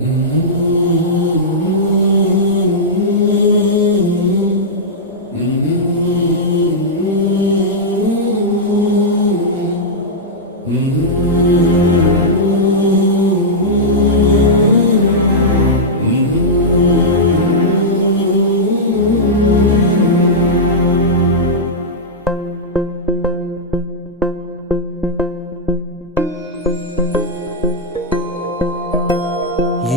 Mm-hmm.